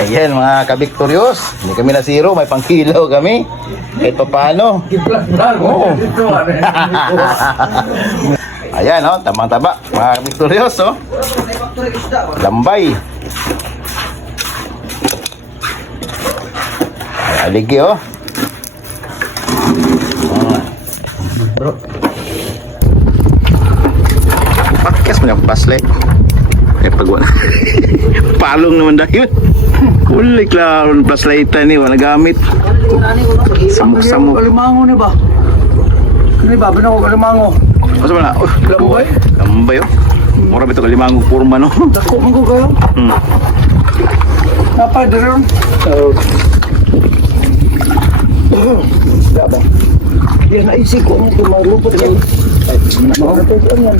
Ayan mga kabiktoryos, hindi kami na zero, may pangkilaw kami. Kahit pa paano. Oo. Ayan oh, tamang taba, mga kabiktoryos oh. Lambay. Ay, Aligi oh. Bro. Pakas mo na pasle. Eh pag wala. Palong naman dahil. Uli klaro ng flashlightan ni wala gamit. Samok-samok. Kalimango na ba? Ano ba? Bina ko kalimango. Masa ba na? Oh, Lambay? lambay oh. Mura ba ito kalimangong kurma no? Dako ko kayo. Hmm. Napa, diron. Gaba. Yan, naisip ko mo tumalupot yan. Makakapit yan yan.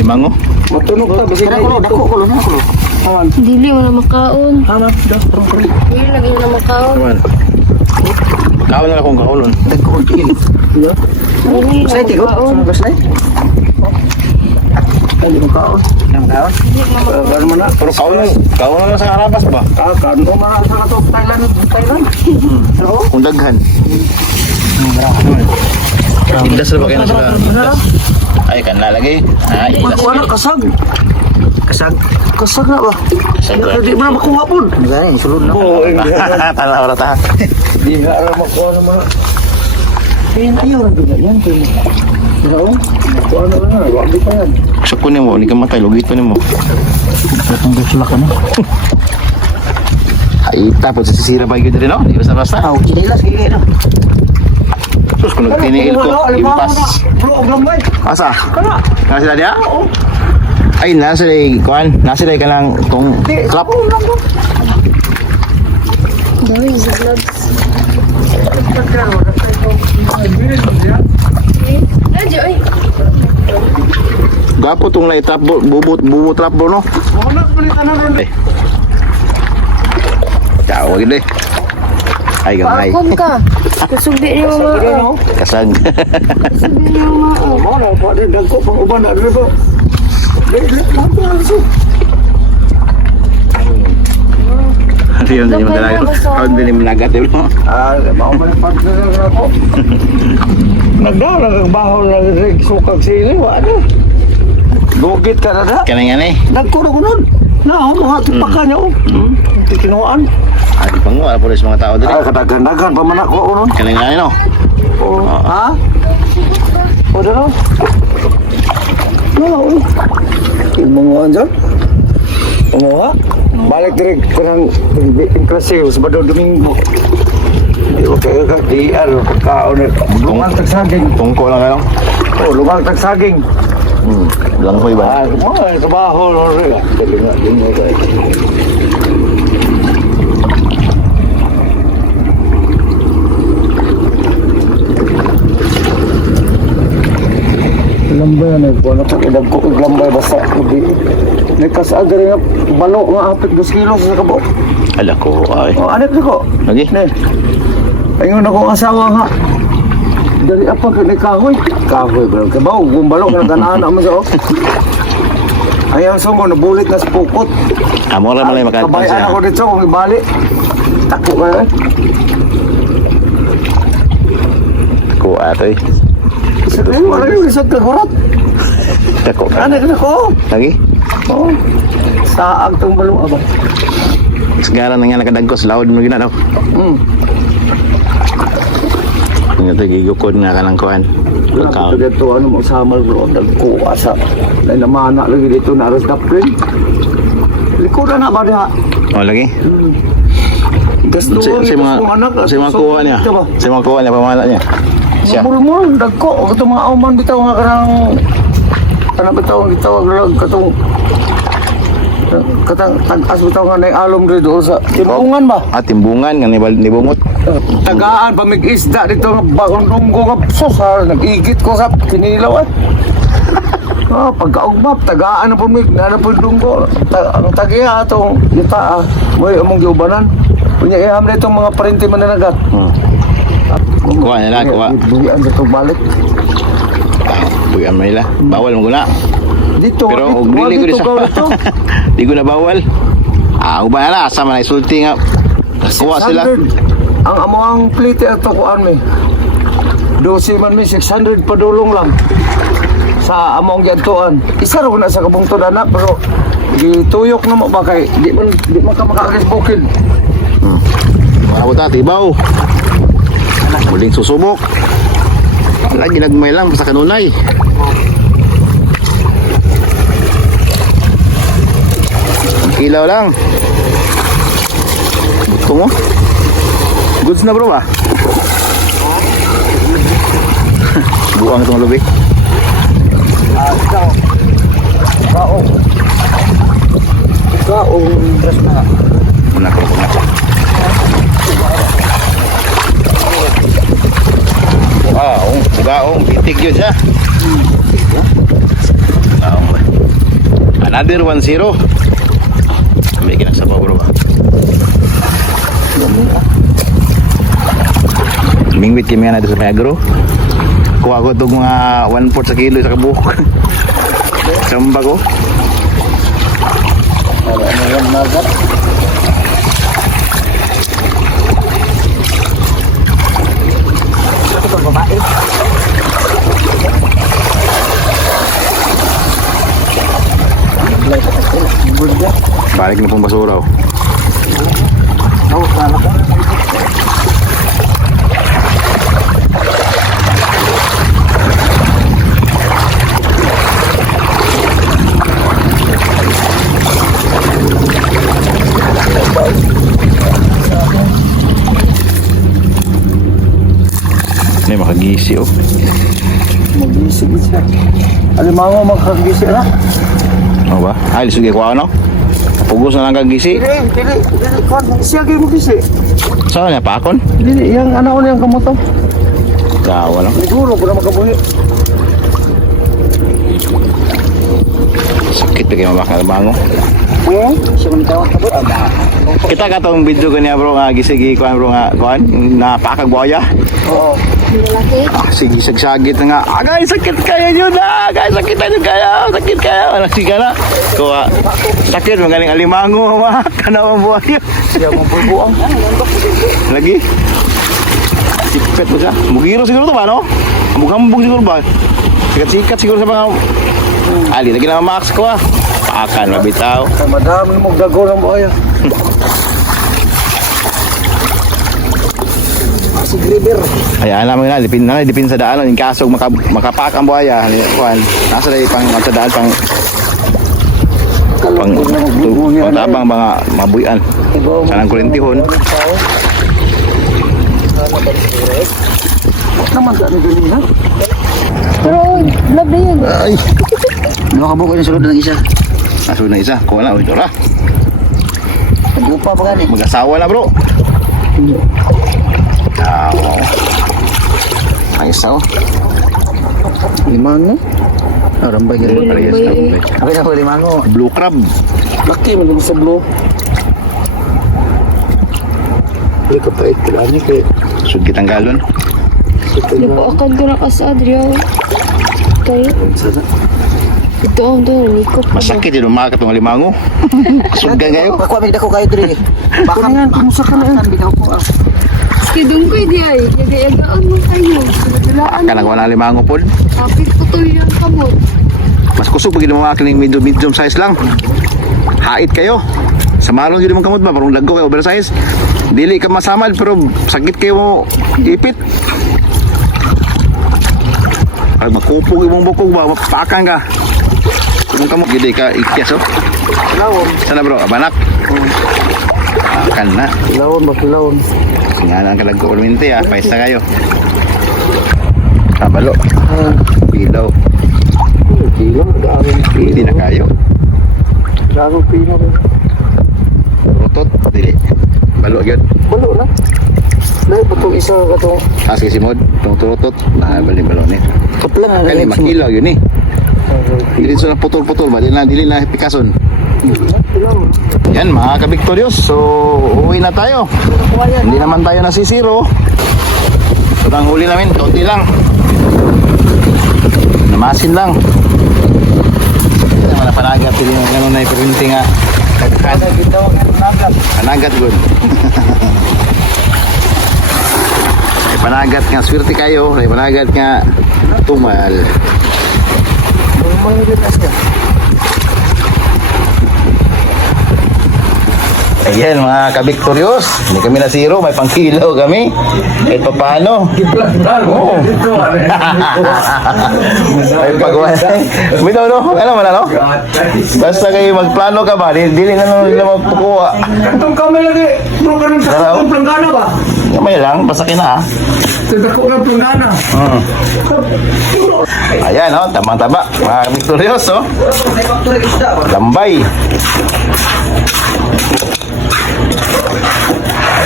Limango? Matunog ta, basi na ito. Dako ko lang ako. Aman. Dili mo na makaon. Aman, dah, terang kali. Dili lagi mo na makaon. Naman. Kawan na akong kaulon. Dako. Dili Saya na tigo. na. Dali mo kaon. Nang kaon. Gano'n mo na. Pero kawan na, kawan na sa harapas ba? Ah, kan mo mga sa to Thailand, Thailand. Ano? Kung daghan. Indas na ba kayo na sila? Ay, kan na lagi. Ay, ilas. Wala kasag. Kasag. Kasag na ba? Kasag na. Di mo na makuha po. Gani, sulod na. Oo, Tala wala ta. Di na alam makuha na mga. Ayun, ayaw na bigat yan. Pero, makuha na lang. Wag pa yan. Sa kunin mo, hindi ka matay, lugito ni mo. Ang gasla ka na. Ay, tapos sisira ba yun rin, no? Di basta-basta. Ah, kinilas, kinilas na. Sus, kung nagtiniil ko, impas. Asa? Kana. Nasa sila niya? Ay, nasa sila, kuhan, nasa sila ka lang itong clap. Daway sa vlogs. Gapo itong naitap, bubut, bubut trap no? Palitan na ron. Eh. Ay, gamay. Pakom ka. Kusugdi ni mo mao. Kasag. Kusugdi ni mo mao. Mo na, pa din dagko pang uban na rin ba? Dili, lang ko lang so. Ano yun, hindi mo talaga. How din mo nagat, bro? Ah, mau man pa na ako. Nagdala ang baho na sukag sili wa ano. Gugit ka na da. Kaya nga eh. Nagkuro ko nun. Na, mga tipakan niya oh. Hmm. Kinuhaan. Ati pang mo, wala sa mga tao dito. Ay, kadagan-dagan pa man ako ko nun. Kaya nga no? Oh, ha? O, dano? Oo. Imunguan dyan? Umuha? Balik direk ko ng klase sa Bado Domingo. Di ko kayo ka, di ano, pagkaon na. Lungang tagsaging. Tungko lang ano? Oh, lungang tagsaging. Hmm. Lang ko iba. Ah, trabaho, lori. Sabi nga, yun mo kayo. Lambay na ko na pag idag ko lambay basta hindi nagkasag rin nga balo nga apit dos kilos sa kabo. Ala ko, ay. Oh, anip ko. Lagi? Ne. Ayun ako ang asawa nga. Dari apa ka ni kahoy? Kahoy bro. Kabaw kung balo ka ganaan mo sa oh. Ay ang sumo nabulit na sa pukot. Amo lang malay makantang Kabayan siya. ako dito kung ibali. Tako ka eh. Ko atoy. Sa kayo, wala yung isang kagurat. Tako. Ano ka ko? Lagi? Oh. Saag tong balo aba. Segara na nga nakadagkos, loud mo gina daw. Hmm. Nga ito, gigukod nga ka ng kuhan. Pagkaon. ko dito ano mo samal bro. Dagko asa. Na namana lagi dito na aras daplin. Likodan na ba diha? O, lagi? Gasto Si, si mga, anak. si mga kuha niya. Si mga kuha niya, pamala niya. Siya. Mul-mul, dagko. Ito mga auman bitaw nga karang... Kana bitaw ang gitawag lang katong... Katang tag-as bitaw nga na alom dito sa timbungan ba? Ah, timbungan, nga nibungot. Tagaan pa mig isda dito nga bagong lunggo nga sos ha. Nag-igit ko sa kinilaw eh. Ah, pagkaugmap, tagaan na po mig, na po lunggo. Ta ang tagiya atong yuta ah. Moy among giubanan. Kunya iham na itong mga parinti mananagat. Hmm. Kuha nila, kuha. Buwian sa balik. Buyan mo nila. Bawal mo guna. Dito, Pero dito, og dili ko di sa. Di ko na bawal. Ah, uban na asa man isulti nga. Kuha sila. 600. Ang amo ang plate ato kuan mi. 12 man mi 600 padulong lang. Sa among giadtuan. Isa ra na sa kabungtod anak pero gituyok na mo ba kay di man di man ka makaagis bukid. Mga buta, tibaw. Muling susubok. Wala, ginagmay lang sa kanunay. Ilaw lang. Buto mo. Goods na bro ba? Buang itong lubi. Ah, ikaw. Kaong dress na. Muna ko muna ko. Bugaong, bugaong, bitik yun siya. Bugaong? Another 1-0. May kinagsabaw bro ba? Mingwit kami nga na sa Megro. Kuha ko itong mga 1-4 sa kilo sa kabuhok. Samba ko. Ano yan nagat? Balik na pong basura oh. Oh, sana ka. May makagisi oh. Magising siya. Alam mo magkagising na? Ano ba? Ay, sige ko ano? Pugos na lang kagisi. Dili, dili, dili. Kwan, siya kayo magisi. Saan niya? Pakon? Dili, yung anak ko na yung kamoto. Kawa lang. Siguro, na makabuhi. Sakit kayo mabakal bango. Eh? Kita ka tong video ko niya bro nga gisigi ko bro nga kuan napakag buhaya. Oo. Ah, sige sagsagit nga. Agay sakit kaya yun na. Agay sakit na yun kaya. Sakit kaya. Wala sige na. Kuha. Sakit magaling alimango mga kanawang buhaya. Siya mong pulbuang. Lagi. Sikat mo siya. Bugiro siguro to ba no? Mughambog siguro ba? Sikat-sikat siguro sa mga Ali, lagi na max ko ah. Paakan, mabitaw. Madami mo gago ng buhaya. Si Griber. Ay, alam mo na, dipin na, dipin sa daan, yung kasog maka, makapak ang buhaya, ano kuhan. Nasa dahil pang sa daan pang pang tabang mga mabuyan. Sanang kurentihon. Naman ka ni ganun ha? Pero, love na yun. Ay! Nakakabuko yung sulod ng isa. Nasunod na isa, kuha na, ito ra. Upa ba gani? Mag-asawa na bro. Ah, wow. Ayos ako. Limang no? Arambay ka rin. Ayos ako. Ako limang no. Blue crab. Laki sa blue. Hindi ka pa itilani kay Sugit ang galon. Napaakan ko na ka sa Adriel. Kaya, ito ang doon. Pa ba? Masakit yun, umakat ng limango. Sugan kayo. Ako amig dako kayo diri. Baka nga kumusta ka na ko. Kasi doon ko di ay. Kasi agaan mo kayo. Dalaan Kanang mo. wala limango po. Kapit ko to yung kamot. Mas kusog pag mga kining medium, medium size lang. Hait kayo. Sa marong yun mong kamot ba? Parang lago kayo, oversize. Dili ka masamad pero sakit kayo mo ipit. Ay, makupog yung bukog ba? Mapakan ka. Kung kamot, gede ka ikyas oh. Lawon. Sana bro, abanak. Akan na. Lawon ba kilawon? Singalan ka lang kuminti ah. Paisa kayo. Kabalo. Ah, Pilaw. kilo. Dami. Hindi na kayo. Dami pino. Rutot. Dili. Balo yun. Bulo na. Dahil pa itong isa ka itong Taas kasi mod. Itong turutot. Ah, bali balo ni. putlang ang Kali makilaw yun eh. Dili so na putol-putol ba? Dili na, dili na pikason. Yan mga kabiktoryos. So, uwi na tayo. Hindi naman tayo nasisiro. So, ang huli namin, kaunti lang. Namasin lang. mga panagat din yung ano na ipirinti nga. Kagkan. Panagat good. Panagat nga swerte kayo, ay panagat nga tumal. Rumah dia tak siap. Ayan mga kabiktoryos, hindi kami na zero, may pangkilo kami. Kahit pa paano. Oo. May pagawa. Bitaw no? Ano man ano? Basta kayo magplano ka ba, dili na nung nila magpukuha. Kantong kami lagi. Bro, kanong Ano? sa planggana ba? Kamay lang, basta kina ha. Sa dako ng planggana. Hmm. Ayan oh, tamang-taba. Mga kabiktoryos oh. Lambay.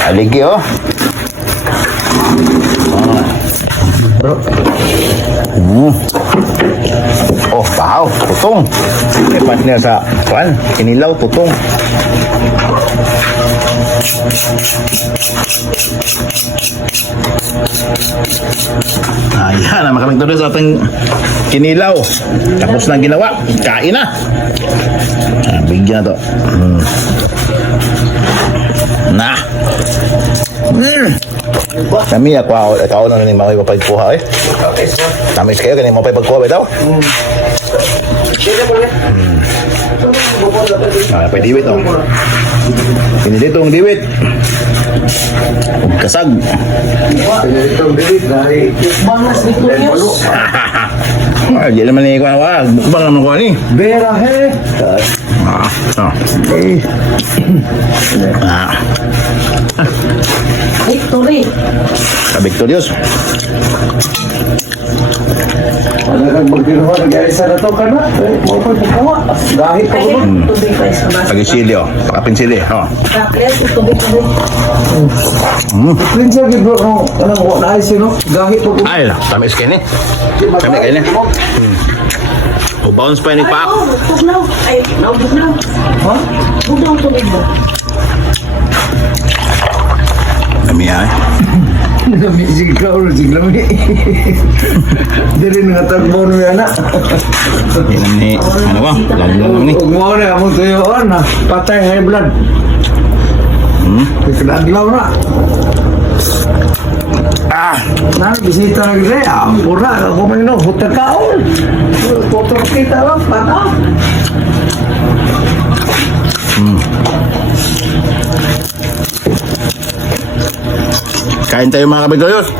Aligi oh. Hmm. Oh, bahaw, putong. May partner sa kuan, kinilaw putong. Ayan, ang makaming tuloy sa ating kinilaw. Tapos na ginawa. Kain na. Ah, bigyan to. Hmm. Kami, ako, ako, ako na rin mga ipapagkuha eh. Tamis kayo, ganyan mo pa ipagkuha ba ito? Ah, pa diwit oh. Ini dito ang diwit. Kasag. Itong dilit dari. Ah, di naman ni kuha wa, bukbang naman kuha ni. Bera he. Ah, ah. Ah, Victory. kabiktoryos. Ano kang magdinuha nag-aisa na to ka na? Eh, Mo pa pagkawa. Gahit pa ko. Tubig pa isa mas. Pagisili oh, pakapinsili. Oh. Yes, tubig pa rin. Prinsa gid bro, no, kanang wa na ay sino? Gahit pa ko. Ay, tamis kayo ni. Kami kayo ni. Bounce pa ni Pak. Oh, bugnaw. Ay, no, bugnaw. Ha? Bugnaw tubig mo. Kami ay. Lami sig ka ulo sig lami. Dili nga tagbo no yana. Yan ni, ano ba? Lalo ni. Ug mo na among tuyoan na patay high blood. Hmm. Kadaglaw na. Ah, Na bisita na gid ah. Pura ako man no, huta kaon. Foto kita lang pata. Kain tayo mga kabiktoryos.